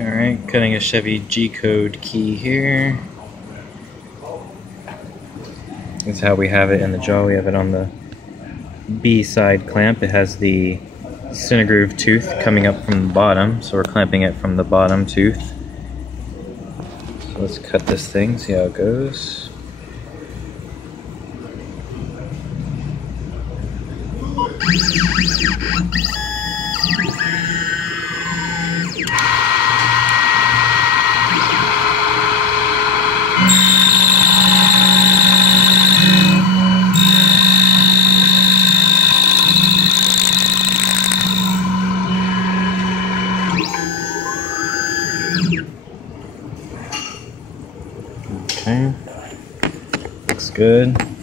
Alright, cutting a Chevy G-code key here. This is how we have it in the jaw. We have it on the B side clamp. It has the center groove tooth coming up from the bottom, so we're clamping it from the bottom tooth. So let's cut this thing, see how it goes. Okay, looks good.